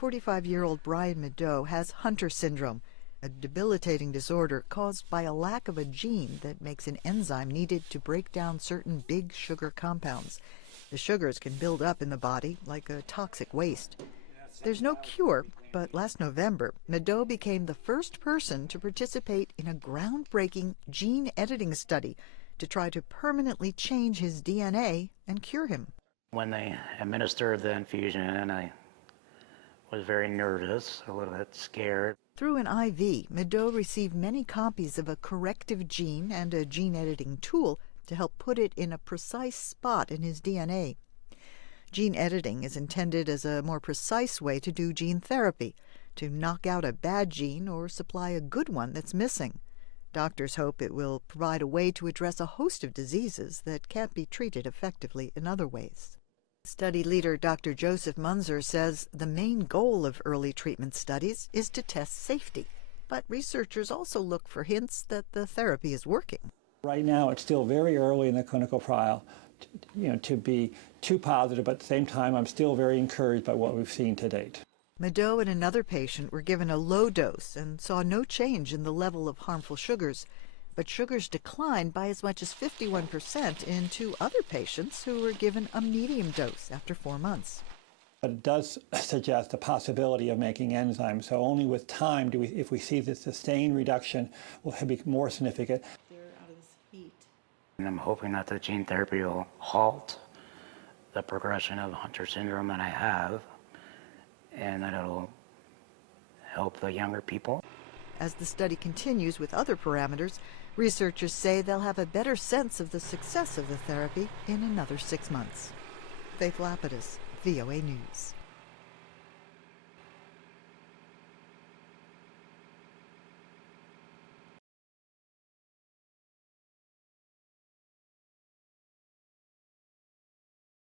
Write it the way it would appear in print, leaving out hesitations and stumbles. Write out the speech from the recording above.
45-year-old Brian Nadeau has Hunter syndrome, a debilitating disorder caused by a lack of a gene that makes an enzyme needed to break down certain big sugar compounds. The sugars can build up in the body like a toxic waste. There's no cure, but last November, Nadeau became the first person to participate in a groundbreaking gene editing study to try to permanently change his DNA and cure him. When they administered the infusion, I was very nervous, a little bit scared. Through an IV, Nadeau received many copies of a corrective gene and a gene editing tool to help put it in a precise spot in his DNA. Gene editing is intended as a more precise way to do gene therapy, to knock out a bad gene or supply a good one that's missing. Doctors hope it will provide a way to address a host of diseases that can't be treated effectively in other ways. Study leader Dr. Joseph Munzer says the main goal of early treatment studies is to test safety, but researchers also look for hints that the therapy is working. Right now, it's still very early in the clinical trial, to be too positive, but at the same time, I'm still very encouraged by what we've seen to date. Nadeau and another patient were given a low dose and saw no change in the level of harmful sugars, but sugars declined by as much as 51% in two other patients who were given a medium dose after 4 months. But it does suggest the possibility of making enzymes, so only with time if we see the sustained reduction, will be more significant. And I'm hoping that the gene therapy will halt the progression of Hunter syndrome that I have, and that it'll help the younger people. As the study continues with other parameters, researchers say they'll have a better sense of the success of the therapy in another 6 months. Faith Lapidus, VOA News.